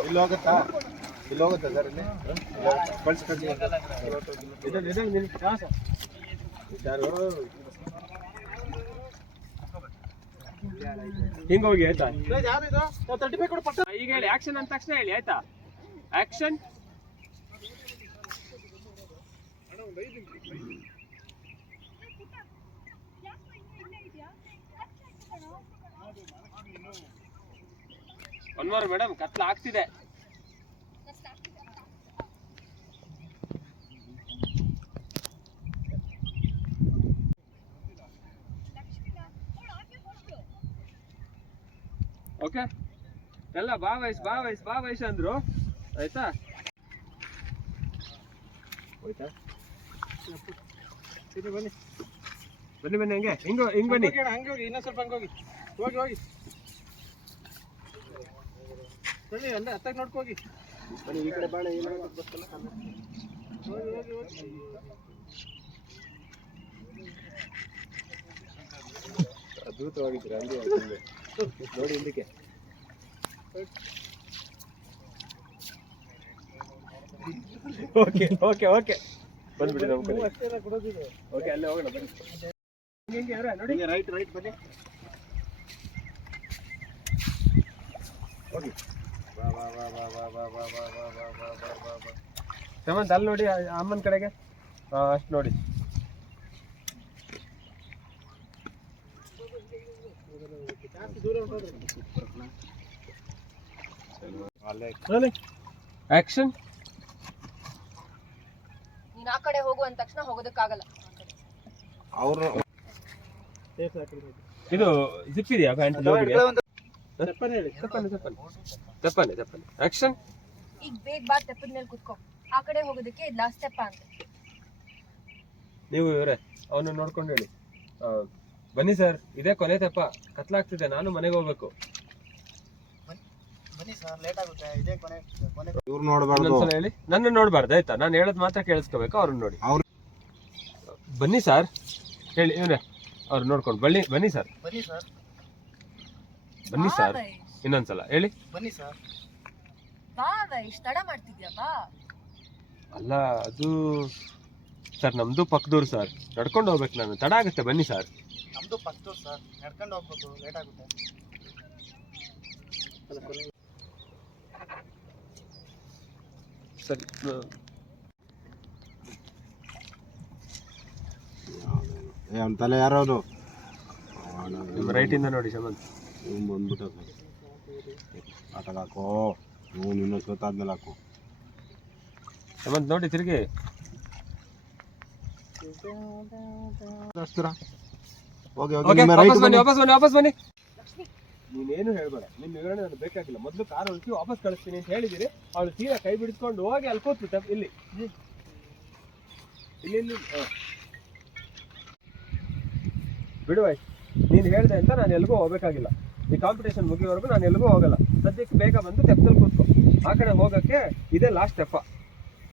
ಇಲ್ಲಿ ಹೋಗುತ್ತಾ ಸರ್ ಇಲ್ಲಿ ಹಿಂಗ ಹೋಗಿ ಆಯ್ತಾ ಈಗ ಹೇಳಿ ಆಕ್ಷನ್ ಅಂದ ತಕ್ಷಣ ಹೇಳಿ ಆಯ್ತಾ ಆಕ್ಷನ್ ಒನ್ಮೋರ್ ಮೇಡಮ್ ಕತ್ಲ ಆಗ್ತಿದೆ ಓಕೆ ಎಲ್ಲ ಭಾವೈಸ್ ಅಂದ್ರು ಆಯ್ತಾ ಹೋಯ್ತಾ ಬನ್ನಿ ಹಂಗೆ ಹಿಂಗ್ ಬನ್ನಿ ಹಂಗೋಗಿ ಇನ್ನೊಂದು ಸ್ವಲ್ಪ ಹಂಗೋಗಿ ಹೋಗಿ ಬನ್ನಿ ಅಲ್ಲ ಹತ್ತಾಗ ನೋಡ್ಕೋಗಿ ಬನ್ನಿ ಈ ಕಡೆ ಬಾಣ ಹೋಗಿ ಅದ್ಭುತವಾಗಿದ್ರೆ ಅಲ್ಲಿ ನೋಡಿ ಹಿಂದಕ್ಕೆ ಓಕೆ ಬಂದ್ಬಿಡಿ ನಮ್ಮ ಅಷ್ಟೆಲ್ಲ ಕೊಡೋದಿದೆ ಓಕೆ ಅಲ್ಲೇ ಹೋಗೋಣ ಬನ್ನಿ ಹಿಂಗೆ ನೋಡಿ ರೈಟ್ ಬನ್ನಿ ಹೋಗಿ ಹೇಮಂತ್ ಅಲ್ಲಿ ನೋಡಿ ಅಮ್ಮನ ಕಡೆಗೆ ಅಷ್ಟು ನೋಡಿ ಆಕ್ಷನ್ ನೀನ್ ಆ ಕಡೆ ಹೋಗು ಅಂದ ತಕ್ಷಣ ಹೋಗೋದಕ್ಕಾಗಲ್ಲ ಅವರು ಇದು ಜಿಪ್ ಇದೆಯಾ ಪ್ಯಾಂಟ್ ತಪ್ಪನೆ ಆಕ್ಷನ್ ಈಗ ಬೇಗ ಬಾ ತೆಪ್ಪದ ಮೇಲೆ ಕುತ್ಕೋ ಆ ಕಡೆ ಹೋಗೋದಕ್ಕೆ ಇದು ಲಾಸ್ಟ್ ಸ್ಟೆಪ್ ಅಂತ ನೀವು ಇವರೇ ಅವನು ನೋಡ್ಕೊಂಡು ಹೇಳಿ ಬನ್ನಿ ಸರ್ ಇದೇ ಕೊನೆ ತೆಪ್ಪ ಕತ್ಲಾಗ್ತಿದೆ ನಾನು ಮನೆಗೆ ಹೋಗ್ಬೇಕು ಬನ್ನಿ ಸರ್ ಲೇಟ್ ಆಗುತ್ತೆ ಇದೇ ಕೊನೆ ಇವ್ರು ನೋಡಬಾರ್ದು ಹೇಳಿ ನನ್ನ ನೋಡಬಾರ್ದು ಆಯ್ತಾ ನಾನು ಹೇಳೋದು ಮಾತ್ರ ಕೇಳಿಸ್ಕೋಬೇಕು ಅವ್ರನ್ನ ನೋಡಿ ಬನ್ನಿ ಸರ್ ಹೇಳಿ ಇವರೇ ಅವ್ರು ನೋಡ್ಕೊಂಡು ಬನ್ನಿ ಸರ್ ಇನ್ನೊಂದ್ಸಲ ಹೇಳಿ ಬನ್ನಿ ಸರ್ ಬಾ ವೈಶ್ ತಡ ಮಾಡ್ತಿದ್ಯಾ ಬಾ ಅಲ್ಲ ಅದು ಸರ್ ನಮ್ದು ಪಕ್ಕದೂರು ಸರ್ ನಡ್ಕೊಂಡು ಹೋಗ್ಬೇಕು ನಾನು ತಡ ಆಗುತ್ತೆ ಬನ್ನಿ ಸರ್ ನಮ್ದು ಪಕ್ಕದೂರು ಸರ್ ನಡ್ಕೊಂಡು ಹೋಗ್ಬೇಕು ಲೇಟ್ ಆಗುತ್ತೆ ಸರಿ ಅವನ ತಲೆ ಯಾರದು ರೈಟ್ ಇಂದ ನೋಡಿ ಶಮಂತ್ ಬಂದ್ಬಿಟ್ಟು ಆಟಕ್ಕೆ ಹಾಕೋ ನೀವು ನಿನ್ನ ಸೋತಾದ್ಮೇಲೆ ಹಾಕು ಶಮಂತ್ ನೋಡಿ ತಿರುಗಿ ವಾಪಸ್ ಬನ್ನಿ ನೀನೇನು ಹೇಳ್ಬೇಡ ನಿಮ್ ವಿವರಣೆ ನನಗೆ ಬೇಕಾಗಿಲ್ಲ ಮೊದಲು ಕಾರ್ ಉಳಿಸಿ ವಾಪಸ್ ಕಳಿಸ್ತೀನಿ ಅಂತ ಹೇಳಿದಿರಿ ಅವಳು ತೀರಾ ಕೈ ಬಿಡಿಸ್ಕೊಂಡು ಹೋಗಿ ಅಲ್ಲಿ ಕೂತ್ಬಿಟ್ಟ ಇಲ್ಲಿ ಬಿಡುವ ನೀನು ಹೇಳಿದೆ ಅಂತ ನಾನು ಎಲ್ಗೂ ಹೋಗ್ಬೇಕಾಗಿಲ್ಲ ಈ ಕಾಂಪಿಟೇಷನ್ ಮುಗಿಯೋವರೆಗೂ ನಾನು ಎಲ್ಗೂ ಹೋಗಲ್ಲ ಸದ್ಯಕ್ಕೆ ಬೇಗ ಬಂದು ತೆಪ್ಪದಲ್ಲಿ ಕೂತ್ಕೊ ಆ ಕಡೆ ಹೋಗಕ್ಕೆ ಇದೇ ಲಾಸ್ಟ್ ಸ್ಟೆಪ್ಪ